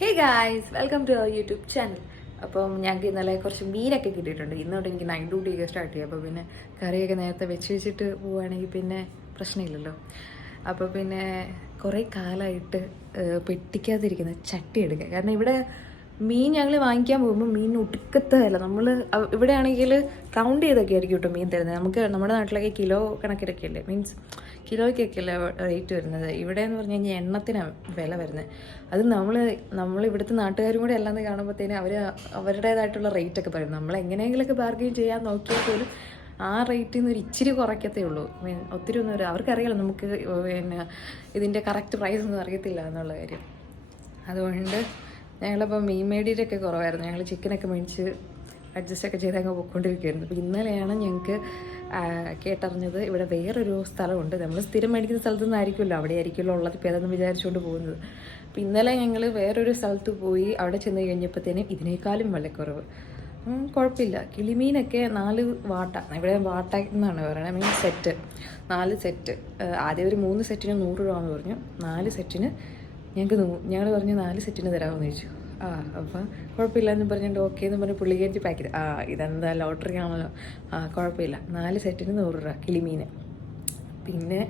Hey guys, welcome to our YouTube channel. അപ്പം ഞങ്ങൾക്ക് ഇന്നലെ കുറച്ച് മീനൊക്കെ കിട്ടിയിട്ടുണ്ട്. ഇന്നോട്ട് എനിക്ക് നൈറ്റ് ഡ്യൂട്ടിയൊക്കെ സ്റ്റാർട്ട് ചെയ്യും. അപ്പോൾ പിന്നെ കറിയൊക്കെ നേരത്തെ വെച്ചിട്ട് പോവുകയാണെങ്കിൽ പിന്നെ പ്രശ്നമില്ലല്ലോ. അപ്പോൾ പിന്നെ കുറേ കാലമായിട്ട് പെട്ടിക്കാതിരിക്കുന്ന ചട്ടി എടുക്കുക. കാരണം ഇവിടെ മീൻ ഞങ്ങൾ വാങ്ങിക്കാൻ പോകുമ്പോൾ മീൻ ഒടുക്കത്തല്ല. നമ്മൾ ഇവിടെ ആണെങ്കിൽ കൗണ്ട് ചെയ്തൊക്കെ ആയിരിക്കും കേട്ടോ മീൻ തരുന്നത്. നമുക്ക് നമ്മുടെ നാട്ടിലൊക്കെ കിലോ കണക്കിലൊക്കെ അല്ലേ, മീൻസ് കിലോയ്ക്കൊക്കെ അല്ലേ റേറ്റ് വരുന്നത്. ഇവിടെ എന്ന് പറഞ്ഞു കഴിഞ്ഞാൽ എണ്ണത്തിനാണ് വില വരുന്നത്. അത് നമ്മൾ ഇവിടുത്തെ നാട്ടുകാരും കൂടെ അല്ലാന്ന് കാണുമ്പോഴത്തേനും അവരുടേതായിട്ടുള്ള റേറ്റൊക്കെ പറയും. നമ്മൾ എങ്ങനെയെങ്കിലുമൊക്കെ ബാർഗെയിൻ ചെയ്യാൻ നോക്കിയാൽ പോലും ആ റേറ്റിൽ നിന്ന് ഒരു ഇച്ചിരി കുറയ്ക്കത്തേ ഉള്ളൂ. ഒത്തിരി ഒന്നും അവർക്കറിയാലോ നമുക്ക് പിന്നെ ഇതിൻ്റെ കറക്റ്റ് പ്രൈസ് ഒന്നും അറിയത്തില്ല എന്നുള്ള കാര്യം. അതുകൊണ്ട് ഞങ്ങളിപ്പോൾ മീൻ മേടിയിട്ടൊക്കെ കുറവായിരുന്നു. ഞങ്ങൾ ചിക്കനൊക്കെ മേടിച്ച് അഡ്ജസ്റ്റൊക്കെ ചെയ്ത് അങ്ങ് പോയിക്കൊണ്ടിരിക്കുകയായിരുന്നു. അപ്പോൾ ഇന്നലെയാണ് ഞങ്ങൾക്ക് കേട്ടറിഞ്ഞത് ഇവിടെ വേറൊരു സ്ഥലമുണ്ട്. നമ്മൾ സ്ഥിരം മേടിക്കുന്ന സ്ഥലത്തു നിന്നായിരിക്കുമല്ലോ, അവിടെ ആയിരിക്കുമല്ലോ ഉള്ളത്, ഇപ്പോൾ ഏതെന്ന് വിചാരിച്ചുകൊണ്ട് പോകുന്നത്. അപ്പോൾ ഇന്നലെ ഞങ്ങൾ വേറൊരു സ്ഥലത്ത് പോയി. അവിടെ ചെന്ന് കഴിഞ്ഞപ്പോഴത്തേനും ഇതിനേക്കാളും വിലക്കുറവ്. കുഴപ്പമില്ല. കിളിമീനൊക്കെ 4 വാട്ട, ഇവിടെ വാട്ട എന്നാണ് പറയുന്നത്, മീൻ സെറ്റ് 4 സെറ്റ്. ആദ്യം ഒരു 3 സെറ്റിന് 100 രൂപ എന്ന് പറഞ്ഞു. 4 സെറ്റിന് ഞങ്ങൾ പറഞ്ഞു 4 സെറ്റിന് തരാമെന്ന് ചോദിച്ചു. അപ്പം കുഴപ്പമില്ല എന്ന് പറഞ്ഞിട്ട് ഓക്കെ എന്ന് പറഞ്ഞ് പുള്ളിക്കാരി പാക്ക് ചെയ്ത് ഇതെന്താ ലോട്ടറി ആണല്ലോ, കുഴപ്പമില്ല 4 സെറ്റിന് 100 രൂപ കിളിമീൻ. പിന്നെ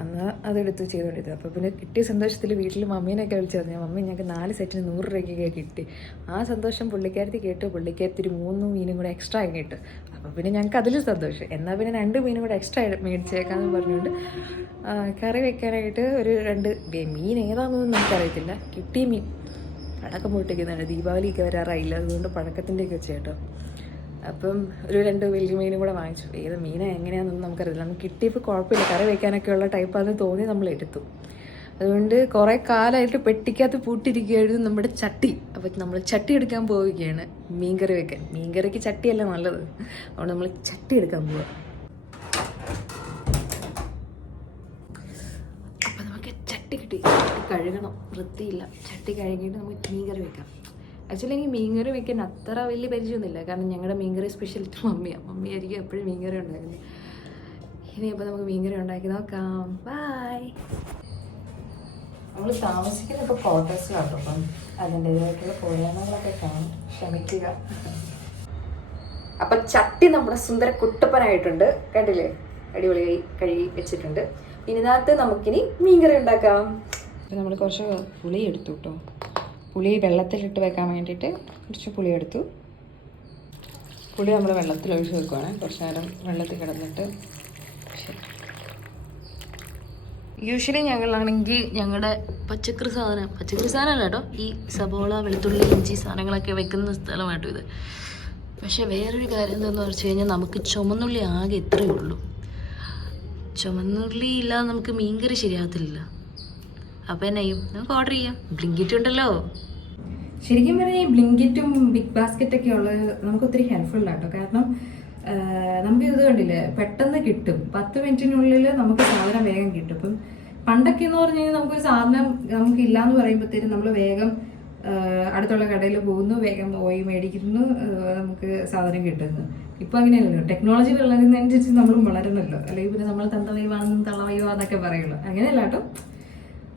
അന്ന് അതെടുത്ത് ചെയ്തുകൊണ്ടിരുന്നത്. അപ്പോൾ പിന്നെ കിട്ടിയ സന്തോഷത്തിൽ വീട്ടിൽ മമ്മീനൊക്കെ വിളിച്ചു പറഞ്ഞു, മമ്മി ഞങ്ങൾക്ക് 4 സെറ്റിന് 100 രൂപയ്ക്കൊക്കെ കിട്ടി. ആ സന്തോഷം പുള്ളിക്കാരത്തി കേട്ടു. പുള്ളിക്കാരത്തി ഒരു 3 മീനും കൂടെ എക്സ്ട്രാ കിട്ടും. അപ്പോൾ പിന്നെ ഞങ്ങൾക്ക് അതിലും സന്തോഷം. എന്നാൽ പിന്നെ 2 മീനും കൂടെ എക്സ്ട്രാ മേടിച്ചേക്കാമെന്ന് പറഞ്ഞുകൊണ്ട് കറി വെക്കാനായിട്ട് ഒരു 2 മീൻ ഏതാണെന്നൊന്നും നമുക്കറിയത്തില്ല. കിട്ടിയ മീൻ പഴക്കം പൊട്ടിക്കുന്നതാണ്. ദീപാവലിയൊക്കെ വരാറായില്ല, അതുകൊണ്ട് പഴക്കത്തിൻ്റെയൊക്കെ വെച്ച് കേട്ടോ. അപ്പം ഒരു 2 വലിയ മീനും കൂടെ വാങ്ങിച്ചു. ഏത് മീനാ എങ്ങനെയാണെന്നൊന്നും നമുക്കറിയില്ല. നമുക്ക് കിട്ടിയപ്പോൾ കുഴപ്പമില്ല, കറി വയ്ക്കാനൊക്കെ ഉള്ള ടൈപ്പാണെന്ന് തോന്നി നമ്മൾ എടുത്തു. അതുകൊണ്ട് കുറേ കാലമായിട്ട് പെട്ടിക്കകത്ത് പൂട്ടിയിരിക്കുകയായിരുന്നു നമ്മുടെ ചട്ടി. അപ്പം നമ്മൾ ചട്ടി എടുക്കാൻ പോവുകയാണ് മീൻകറി വെക്കാൻ. മീൻകറിക്ക് ചട്ടിയല്ല നല്ലത്, അതുകൊണ്ട് നമ്മൾ ചട്ടി എടുക്കാൻ പോവുക. അപ്പം നമുക്ക് ചട്ടി കിട്ടി. കഴുകണം, വൃത്തിയില്ല. ചട്ടി കഴുകിയിട്ട് നമുക്ക് മീൻകറി വെക്കാം. ആക്ച്വലി എനിക്ക് മീൻകറി വെക്കാൻ അത്ര വലിയ പരിചയമൊന്നുമില്ല. കാരണം ഞങ്ങളുടെ മീൻകറി സ്പെഷ്യലിറ്റി മമ്മിയായിരിക്കും എപ്പോഴും മീൻകറി ഉണ്ടാക്കുന്നത്. ഇനിയിപ്പോൾ നമുക്ക് മീൻകറി ഉണ്ടാക്കി നോക്കാം. ബൈ. നമ്മൾ താമസിക്കുന്ന ഇപ്പോൾ ക്വാർട്ടേഴ്സിലാണ്. അപ്പം അതിൻ്റെതായിട്ടുള്ള പോരായ്മകളൊക്കെ കാണും, ക്ഷമിക്കുക. അപ്പം ചട്ടി നമ്മുടെ സുന്ദര കുട്ടപ്പനായിട്ടുണ്ട്, കണ്ടില്ലേ? അടിപൊളിയായി കഴുകി വെച്ചിട്ടുണ്ട്. ഇതിനകത്ത് നമുക്കിനി മീൻകറി ഉണ്ടാക്കാം. നമ്മൾ കുറച്ച് പുളി എടുത്തു കേട്ടോ. പുളി വെള്ളത്തിലിട്ട് വെക്കാൻ വേണ്ടിയിട്ട് കുറച്ച് പുളി എടുത്തു. പുളി നമ്മൾ വെള്ളത്തിൽ ഒഴിച്ച് വെക്കുവാണ്. കുറച്ച് നേരം വെള്ളത്തിൽ കിടന്നിട്ട്. യൂഷ്വലി ഞങ്ങളാണെങ്കിൽ ഞങ്ങളുടെ പച്ചക്കറി സാധനമല്ല കേട്ടോ, ഈ സബോള, വെളുത്തുള്ളി, ഇഞ്ചി സാധനങ്ങളൊക്കെ വെക്കുന്ന സ്ഥലമായിട്ടോ ഇത്. പക്ഷേ വേറൊരു കാര്യം എന്താണെന്ന് വെച്ച് കഴിഞ്ഞാൽ നമുക്ക് ചുമന്നുള്ളി ആകെ ഇത്രയേ ഉള്ളൂ. ചുമന്നുള്ളി ഇല്ലാതെ നമുക്ക് മീൻകറി ശരിയാകത്തില്ല. അപ്പം എന്നായും നമുക്ക് ഓർഡർ ചെയ്യാം. ബ്ലിങ്കിറ്റ് ഉണ്ടല്ലോ. ശരിക്കും പറഞ്ഞാൽ ഈ ബ്ലിങ്കിറ്റും ബിഗ് ബാസ്ക്കറ്റൊക്കെ ഉള്ളത് നമുക്ക് ഒത്തിരി ഹെൽപ്ഫുള്ളാട്ടോ. കാരണം നമുക്ക് ഇത് കണ്ടില്ലേ, പെട്ടെന്ന് കിട്ടും. 10 മിനിറ്റിനുള്ളിൽ നമുക്ക് സാധനം വേഗം കിട്ടും. ഇപ്പം പണ്ടൊക്കെ എന്ന് പറഞ്ഞു കഴിഞ്ഞാൽ നമുക്കൊരു സാധനം നമുക്ക് ഇല്ലയെന്ന് പറയുമ്പോഴത്തേനും നമ്മൾ വേഗം അടുത്തുള്ള കടയിൽ പോകുന്നു, വേഗം പോയി മേടിക്കുന്നു, നമുക്ക് സാധനം കിട്ടുന്നു. ഇപ്പം അങ്ങനെയല്ലല്ലോ. ടെക്നോളജി വളരുന്നതനുസരിച്ച് നമ്മളും വളരണമല്ലോ. അല്ലെങ്കിൽ പിന്നെ നമ്മൾ തന്തവൈവാണെന്നും തള്ളവൈവാന്നൊക്കെ പറയുള്ളൂ. അങ്ങനെയല്ല കേട്ടോ.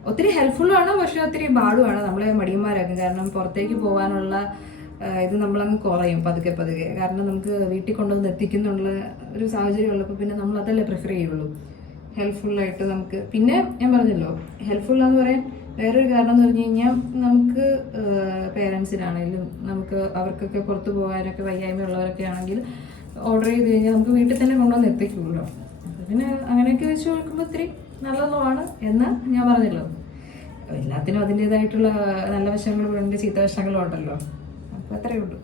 ഒത്തിരി ഹെൽപ്ഫുള്ളുമാണ്, പക്ഷെ ഒത്തിരി പാടുമാണ്. നമ്മളെ മടിയന്മാരാക്കും. കാരണം പുറത്തേക്ക് പോകാനുള്ള ഇത് നമ്മളങ്ങ് കുറയും പതുക്കെ. കാരണം നമുക്ക് വീട്ടിൽ കൊണ്ടുവന്ന് എത്തിക്കുന്നുള്ള ഒരു സാഹചര്യം ഉള്ളപ്പോൾ പിന്നെ നമ്മൾ അതല്ലേ പ്രിഫർ ചെയ്യുള്ളൂ. ഹെൽപ്ഫുള്ളായിട്ട് നമുക്ക്. പിന്നെ ഞാൻ പറഞ്ഞല്ലോ, ഹെൽപ്ഫുള്ളാന്ന് പറയാൻ വേറൊരു കാരണം എന്ന് പറഞ്ഞു കഴിഞ്ഞാൽ നമുക്ക് പേരൻസിനാണെങ്കിലും നമുക്ക് അവർക്കൊക്കെ പുറത്ത് പോകാനൊക്കെ വയ്യായ്മയുള്ളവരൊക്കെ ആണെങ്കിൽ ഓർഡർ ചെയ്ത് കഴിഞ്ഞാൽ നമുക്ക് വീട്ടിൽ തന്നെ കൊണ്ടുവന്ന് എത്തിക്കുമല്ലോ. പിന്നെ അങ്ങനെയൊക്കെ വെച്ച് നോക്കുമ്പോൾ ഒത്തിരി നല്ലതുമാണ് എന്ന് ഞാൻ പറഞ്ഞല്ലോ. എല്ലാത്തിനും അതിൻ്റെതായിട്ടുള്ള നല്ല വശങ്ങളും ഉണ്ട്, ചീത്ത വശങ്ങളും ഉണ്ടല്ലോ. അപ്പോൾ അത്രയേ ഉള്ളൂ.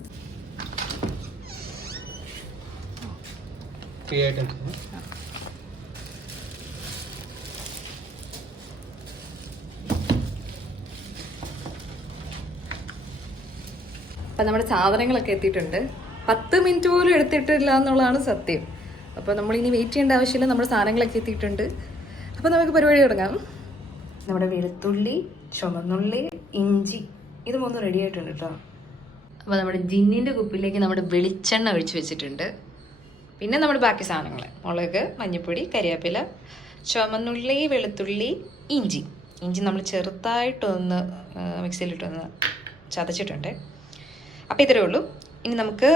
അപ്പം നമ്മുടെ സാധനങ്ങളൊക്കെ എത്തിയിട്ടുണ്ട്. 10 മിനിറ്റ് പോലും എടുത്തിട്ടില്ല എന്നുള്ളതാണ് സത്യം. അപ്പോൾ നമ്മളിനി വെയിറ്റ് ചെയ്യേണ്ട ആവശ്യമില്ല. നമ്മുടെ സാധനങ്ങളൊക്കെ എത്തിയിട്ടുണ്ട്. അപ്പോൾ നമുക്ക് പരിപാടി തുടങ്ങാം. നമ്മുടെ വെളുത്തുള്ളി, ചുവന്നുള്ളി, ഇഞ്ചി, ഇത് 3 റെഡി ആയിട്ടുണ്ട് കേട്ടോ. അപ്പോൾ നമ്മുടെ ജിന്നിൻ്റെ കുപ്പിലേക്ക് നമ്മുടെ വെളിച്ചെണ്ണ ഒഴിച്ച് വെച്ചിട്ടുണ്ട്. പിന്നെ നമ്മുടെ ബാക്കി സാധനങ്ങൾ മുളക്, മഞ്ഞൾപ്പൊടി, കരിവേപ്പില, ചുവന്നുള്ളി, വെളുത്തുള്ളി, ഇഞ്ചി, ഇഞ്ചി നമ്മൾ ചെറുതായിട്ടൊന്ന് മിക്സിയിലിട്ടൊന്ന് ചതച്ചിട്ടുണ്ട്. അപ്പോൾ ഇത്രയേ ഉള്ളൂ. ഇനി നമുക്ക്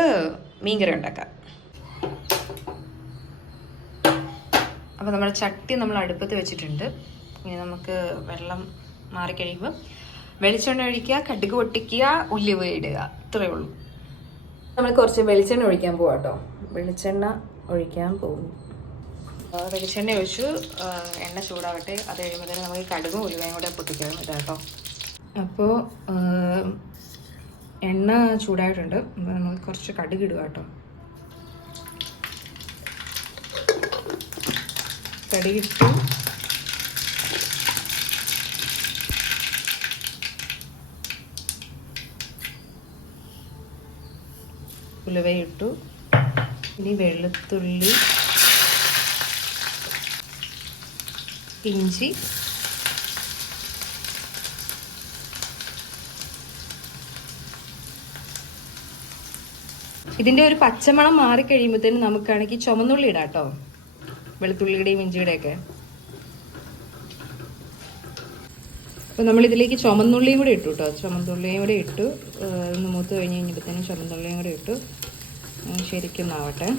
മീൻകറി ഉണ്ടാക്കാം. അപ്പോൾ നമ്മുടെ ചട്ടി നമ്മൾ അടുപ്പത്ത് വെച്ചിട്ടുണ്ട്. ഇനി നമുക്ക് വെള്ളം മാറിക്കഴിയുമ്പോൾ വെളിച്ചെണ്ണ ഒഴിക്കുക, കടുക് പൊട്ടിക്കുക, ഉലുവ ഇടുക. ഇത്രയേ ഉള്ളൂ. നമ്മൾ കുറച്ച് വെളിച്ചെണ്ണ ഒഴിക്കാൻ പോവാം കേട്ടോ. വെളിച്ചെണ്ണ ഒഴിക്കാൻ പോകുന്നു. വെളിച്ചെണ്ണ ഒഴിച്ചു, എണ്ണ ചൂടാവട്ടെ. അത് കഴിയുമ്പോൾ തന്നെ നമുക്ക് കടുകും ഉലുവയും കൂടെ പൊട്ടിക്കണം. ഇതാട്ടോ. അപ്പോൾ എണ്ണ ചൂടായിട്ടുണ്ട്. നമുക്ക് കുറച്ച് കടുക് ഇടുക കേട്ടോ. കടുകിട്ടു, ഉലുവയിട്ടു. ഇനി വെളുത്തുള്ളി, ഇഞ്ചി, ഇതിൻ്റെ ഒരു പച്ചമണം മാറിക്കഴിയുമ്പോഴത്തേനും നമുക്കാണെങ്കിൽ ചുമന്നുള്ളി ഇടാം കേട്ടോ. വെളുത്തുള്ളിയുടെയും ഇഞ്ചിയുടെയൊക്കെ. അപ്പോൾ നമ്മളിതിലേക്ക് ചുമന്നുള്ളിയും കൂടെ ഇട്ടു കേട്ടോ. ചുമന്നുള്ളിയും കൂടെ ഇട്ടു. ഒന്ന് മൂത്ത് കഴിഞ്ഞ് കഴിഞ്ഞപ്പോഴത്തേനും ചുമന്നുള്ളിയും കൂടെ ഇട്ടു. ശരിക്കും ആവട്ടെ.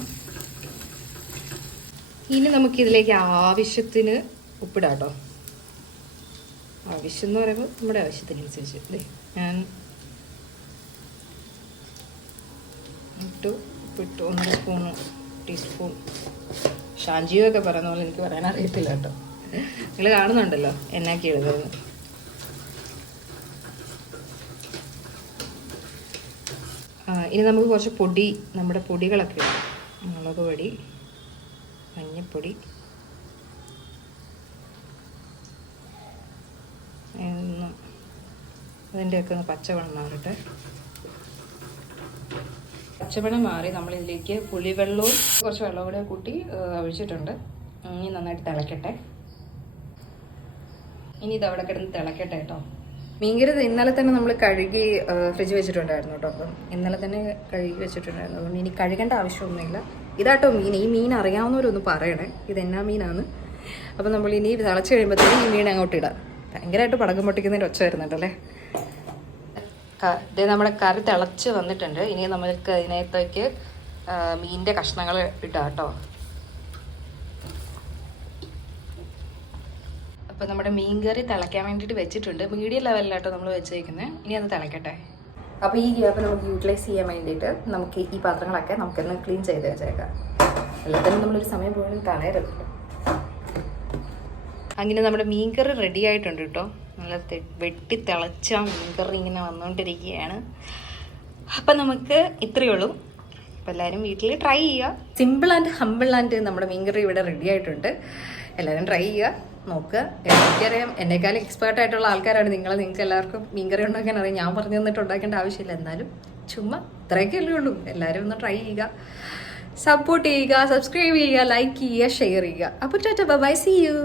ഇനി നമുക്കിതിലേക്ക് ആവശ്യത്തിന് ഉപ്പിടാം കേട്ടോ. ആവശ്യം എന്ന് പറയുമ്പോൾ നമ്മുടെ ആവശ്യത്തിനനുസരിച്ച്. അല്ലേ, ഞാൻ ഇട്ടു, ഉപ്പിട്ടു. 1 ടീസ്പൂൺ. ഷാഞ്ചിയോ ഒക്കെ പറയുന്ന പോലെ എനിക്ക് പറയാൻ അറിയത്തില്ല കേട്ടോ. നിങ്ങൾ കാണുന്നുണ്ടല്ലോ എന്നാക്കി എഴുതുന്നത്. ഇനി നമുക്ക് കുറച്ച് പൊടി, നമ്മുടെ പൊടികളൊക്കെ ഇടാം. മുളക് പൊടി, മഞ്ഞൾപ്പൊടി, അതിൻ്റെയൊക്കെ ഒന്ന് പച്ചമണം മാറട്ടെ. പച്ചമണം മാറി നമ്മളിതിലേക്ക് പുളിവെള്ളവും കുറച്ച് വെള്ളം കൂടെ കൂട്ടി ഒഴിച്ചിട്ടുണ്ട്. ഇനി നന്നായിട്ട് തിളക്കട്ടെ. ഇനി ഇതവിടെ കിടന്ന് തിളക്കട്ടെ കേട്ടോ. മീൻകറി ഇന്നലെ തന്നെ നമ്മൾ കഴുകി ഫ്രിഡ്ജ് വെച്ചിട്ടുണ്ടായിരുന്നു കേട്ടോ. അപ്പം ഇന്നലെ തന്നെ കഴുകി വെച്ചിട്ടുണ്ടായിരുന്നു. അതുകൊണ്ട് ഇനി കഴുകേണ്ട ആവശ്യമൊന്നുമില്ല. ഇതാട്ടോ മീൻ. ഈ മീൻ അറിയാവുന്നവരൊന്ന് പറയണേ ഇതെന്നാ മീനാണ്. അപ്പം നമ്മളിനി തിളച്ച് കഴിയുമ്പോഴത്തേക്കും ഈ മീൻ അങ്ങോട്ട് ഇടാം. ഭയങ്കരമായിട്ട് പടക്കം പൊട്ടിക്കുന്നതിൻ്റെ ഒച്ച വരുന്നുണ്ടല്ലേ. ഇത് നമ്മുടെ കറി തിളച്ച് വന്നിട്ടുണ്ട്. ഇനി നമ്മൾക്ക് അതിനകത്തേക്ക് മീനിൻ്റെ കഷ്ണങ്ങൾ ഇടാം കേട്ടോ. അപ്പോൾ നമ്മുടെ മീൻകറി തിളയ്ക്കാൻ വേണ്ടിയിട്ട് വെച്ചിട്ടുണ്ട്. മീഡിയം ലെവലിലാട്ടോ നമ്മൾ വെച്ചേക്കുന്നത്. ഇനി അത് തിളക്കട്ടെ. അപ്പോൾ ഈ ഗ്യാപ്പ് നമുക്ക് യൂട്ടിലൈസ് ചെയ്യാൻ വേണ്ടിയിട്ട് നമുക്ക് ഈ പാത്രങ്ങളൊക്കെ നമുക്കൊന്ന് ക്ലീൻ ചെയ്ത് വെച്ചേക്കാം. എല്ലാത്തിനും നമ്മളൊരു സമയം പോലും കളയരുതല്ലോ. അങ്ങനെ നമ്മുടെ മീൻകറി റെഡി ആയിട്ടുണ്ട് കേട്ടോ. നല്ല വെട്ടി തിളച്ച മീൻകറി ഇങ്ങനെ വന്നുകൊണ്ടിരിക്കുകയാണ്. അപ്പം നമുക്ക് ഇത്രയേ ഉള്ളൂ. അപ്പോൾ എല്ലാവരും വീട്ടിൽ ട്രൈ ചെയ്യുക. സിമ്പിൾ ആൻഡ് ഹമ്പിൾ ആൻഡ് നമ്മുടെ മീൻകറി ഇവിടെ റെഡി ആയിട്ടുണ്ട്. എല്ലാവരും ട്രൈ ചെയ്യുക, നോക്കുക. എനിക്കറിയാം എന്നെക്കാളും എക്സ്പേർട്ട് ആയിട്ടുള്ള ആൾക്കാരാണ് നിങ്ങൾക്ക് എല്ലാവർക്കും മീൻകറി ഉണ്ടാക്കാൻ അറിയാം. ഞാൻ പറഞ്ഞു തന്നിട്ട് ഉണ്ടാക്കേണ്ട ആവശ്യമില്ല. എന്നാലും ചുമ്മാ ഇത്രയൊക്കെ അല്ലേ ഉള്ളൂ. എല്ലാവരും ഒന്ന് ട്രൈ ചെയ്യുക, സപ്പോർട്ട് ചെയ്യുക, സബ്സ്ക്രൈബ് ചെയ്യുക, ലൈക്ക് ചെയ്യുക, ഷെയർ ചെയ്യുക. അപ്പോൾ ടാറ്റാ, ബൈ, സീ യു.